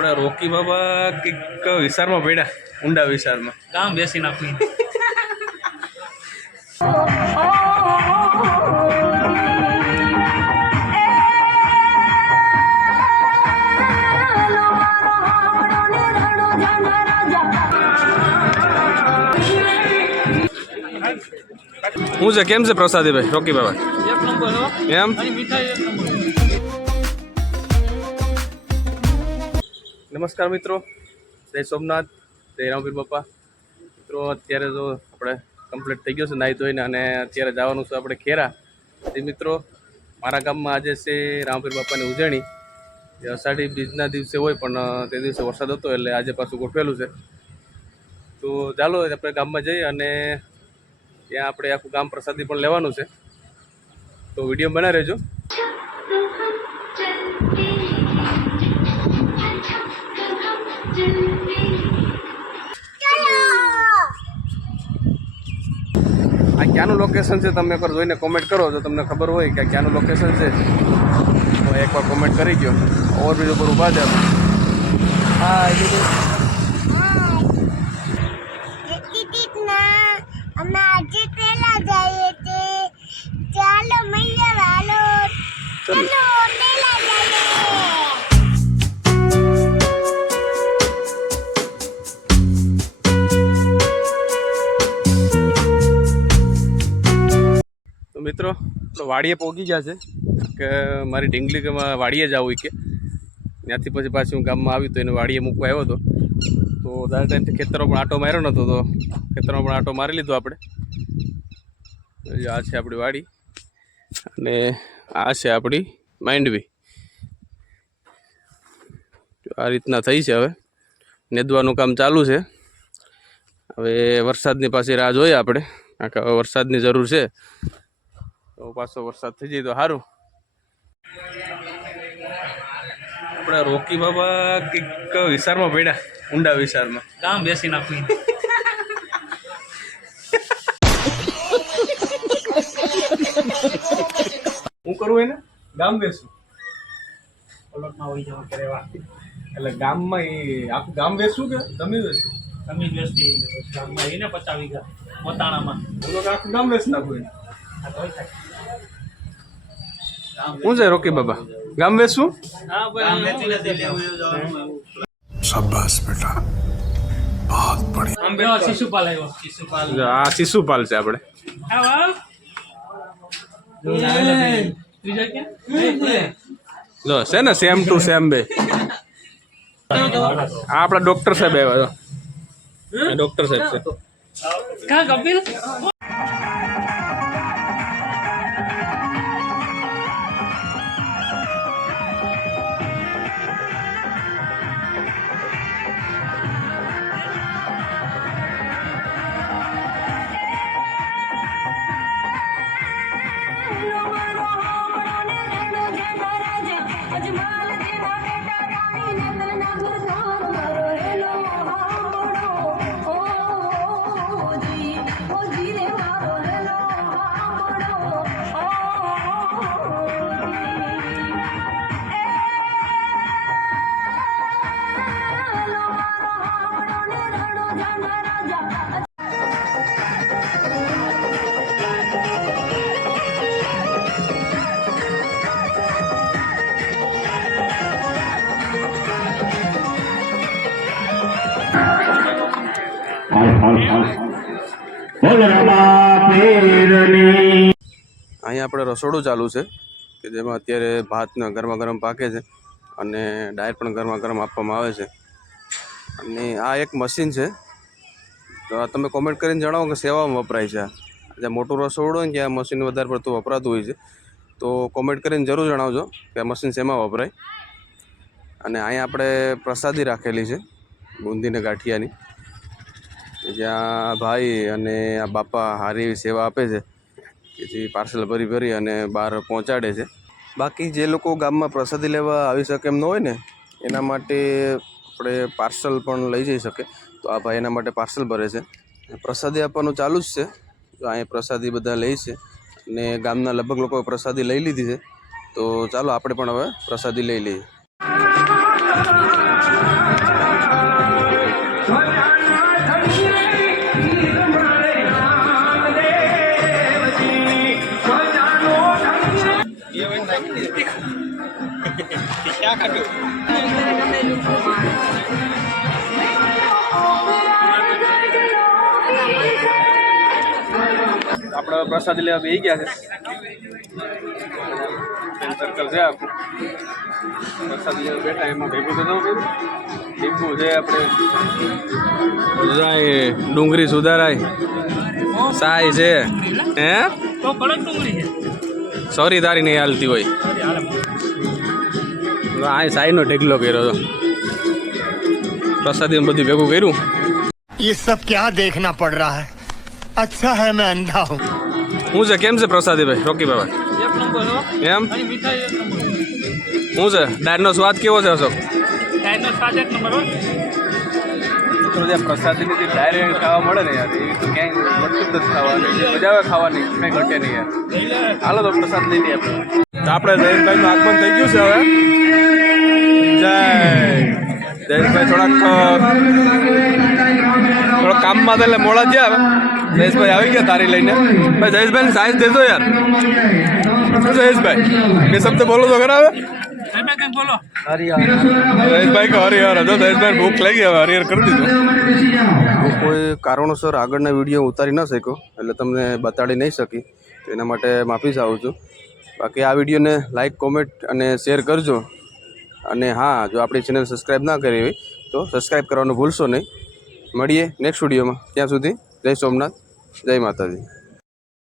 આપણે રોકી બાબા કંઈક વિસ્તારમાં પડ્યા ઊંડા વિસ્તારમાં કામ બેસી નાખવી હું છે કેમ છે પ્રસાદીભાઈ રોકી બાબા? એક નંબર હો. એમ? નમસ્કાર મિત્રો. જય સોમનાથ. જય રામવીર બાપા. મિત્રો, અત્યારે તો આપણે કમ્પ્લીટ થઈ ગયો છે નાહી ધોઈને અને અત્યારે જવાનું છે આપણે ખેરા. તે મિત્રો, મારા ગામમાં આજે છે રામવીર બાપાની ઉજવણી. જે અષાઢી બીજના દિવસે હોય પણ તે દિવસે વરસાદ હતો એટલે આજે પાછું ગોઠવેલું છે. તો ચાલો, આપણે ગામમાં જઈએ અને ત્યાં આપણે આખું ગામ પ્રસાદી પણ લેવાનું છે. તો વીડિયો બનાવી રહેજો. આ ક્યાંનું લોકેશન છે? તમે એકવાર જોઈને કોમેન્ટ કરો. જો તમને ખબર હોય કે ક્યાંનું લોકેશન છે, તો એકવાર કોમેન્ટ કરી ગયો ઓવરબ્રિજ ઉપર ઊભા છે. હા મિત્રો વાડીએ પહોંચી ગયા છે. કે મારી ઢીંગલી કે વાડીએ જ આવું કે ત્યાંથી પછી પાછી હું ગામમાં આવ્યું તો એને વાડીએ મૂકવા આવ્યો હતો. તો દાદા ટાઈમથી ખેતરો પણ આટો માર્યો નહોતો તો ખેતરમાં પણ આટો મારી લીધો આપણે. આ છે આપણી વાડી અને આ છે આપણી માંડવી. આ રીતના થઈ છે હવે. નેદવાનું કામ ચાલુ છે. હવે વરસાદની પાછી રાહ જોઈએ આપણે. કે વરસાદની જરૂર છે. તો પાછો વરસાદ થઈ જાય તો સારું આપણે રોકી બાબા કંઈક વિસ્તારમાં પડ્યા ઊંડા વિસ્તારમાં કામ બેસી નાખવી હું કરું એને? ગામ બેસું. પલોટમાં હોય જવા કરે એટલે ગામમાં એ આખું ગામ બેસું કે તમે બેસું? તમે બેસી ગામમાં એને પચાવી ગયા તો આખું ગામ બેસી નાખું એને. આ તોય થાય શું છે રોકી બાબા? ગામ વેચવું? શાબાશ બેટા. બહુત બડી અંબે શિશુપાલ આવ્યો. શિશુપાલ. આ શિશુપાલ છે આપણે. લો છે ને સેમ ટુ સેમ બે. આપણા ડોક્ટર સાહેબ આવ્યા ડોક્ટર સાહેબ છે. કા કપિલ? अजमाल देना बेटा राणी नेत्र नागुर અહીંયા આપણે રસોડું ચાલુ છે, કે જેમાં અત્યારે ભાતને ગરમા ગરમ પાકે છે અને ડાયર પણ ગરમા ગરમ આપવામાં આવે છે. અને આ એક મશીન છે. તો તમે કોમેન્ટ કરીને જણાવો કે સેવામાં વપરાય છે આ. જ્યાં મોટું રસોડું હોય ને ત્યાં મશીન વધારે પડતું વપરાતું હોય છે, તો કોમેન્ટ કરીને જરૂર જણાવજો કે આ મશીન શેમાં વપરાય. અને અહીંયા આપણે પ્રસાદી રાખેલી છે બુંદીને ગાંઠિયાની. જ્યાં ભાઈ અને આ બાપા સારી એવી સેવા આપે છે કે જે પાર્સલ ભરી ભરી અને બહાર પહોંચાડે છે. બાકી જે લોકો ગામમાં પ્રસાદી લેવા આવી શકે એમ ન હોય ને, એના માટે આપણે પાર્સલ પણ લઈ જઈ શકે. તો આ ભાઈ એના માટે પાર્સલ ભરે છે. પ્રસાદી આપવાનું ચાલુ જ છે. અહીંયા પ્રસાદી બધા લે છે અને ગામના લગભગ લોકોએ પ્રસાદી લઈ લીધી છે, તો ચાલો આપણે પણ હવે પ્રસાદી લઈ લઈએ. ક્યાં કાઢ્યું આપણે પ્રસાદી લેવા બે ગયા છે. સર્કલ છે આખું પ્રસાદ લેવા બેઠા એમાં ભેગું તો નવું છે આપણે ડુંગળી સુધારાય. સાય છે. હે? તો કડક ડુંગળી છે. સોરી તારી નહીં હાલતી હોય અરે હાલે આ સાઈનો ઢેગલો કર્યો હતો પ્રસાદી બધું ભેગું કર્યું ये सब क्या देखना पड़ रहा है अच्छा है मैं अंधा हूँ શું છે કેમ છે પ્રસાદી ભાઈ રોકી બાબા એક નંબર હો એમ અને મીઠાઈ એક નંબર શું છે ડાયરનો સ્વાદ કેવો છે અશોક ટાઈમનો સ્વાદ એક નંબર તો જે પ્રસાદીની જે ડાયરેક્ટ ખાવા મળે ને યાર, એ તો ક્યાંય મળતું જ ખાવાની મજા આવે ખાવાની કંઈ ઘટે નહીં યાર. હાલો તો પ્રસાદ લઈ લઈએ આપણે. આપણે જયેશભાઈનું આગમન થઈ ગયું છે હવે. જય. જયેશભાઈ થોડાક થોડો કામમાં હતા એટલે મોડા ગયા જયેશભાઈ આવી ગયા તારી લઈને. ભાઈ જયેશભાઈને સાઈઝ દેજો યાર. જયેશભાઈ? બે શબ્દ બોલો તો ખરા હવે. બોલો. જયેશભાઈ કે હરિહર હતો. જયેશભાઈ ભૂખ લાગી હવે હરિહર કરી દીધું. કોઈ કારણોસર આગળના વીડિયો ઉતારી ન શક્યો એટલે તમને બતાડી નહીં શકી. તો એના માટે માફી ચાહું છું. બાકી આ વિડીયોને લાઈક કોમેન્ટ અને શેર કરજો. અને હા જો આપણી ચેનલ સબસ્ક્રાઈબ ના કરી હોય તો સબસ્ક્રાઈબ કરવાનું ભૂલશો નહીં. મળીએ નેક્સ્ટ વિડીયોમાં. ત્યાં સુધી જય સોમનાથ જય માતાજી.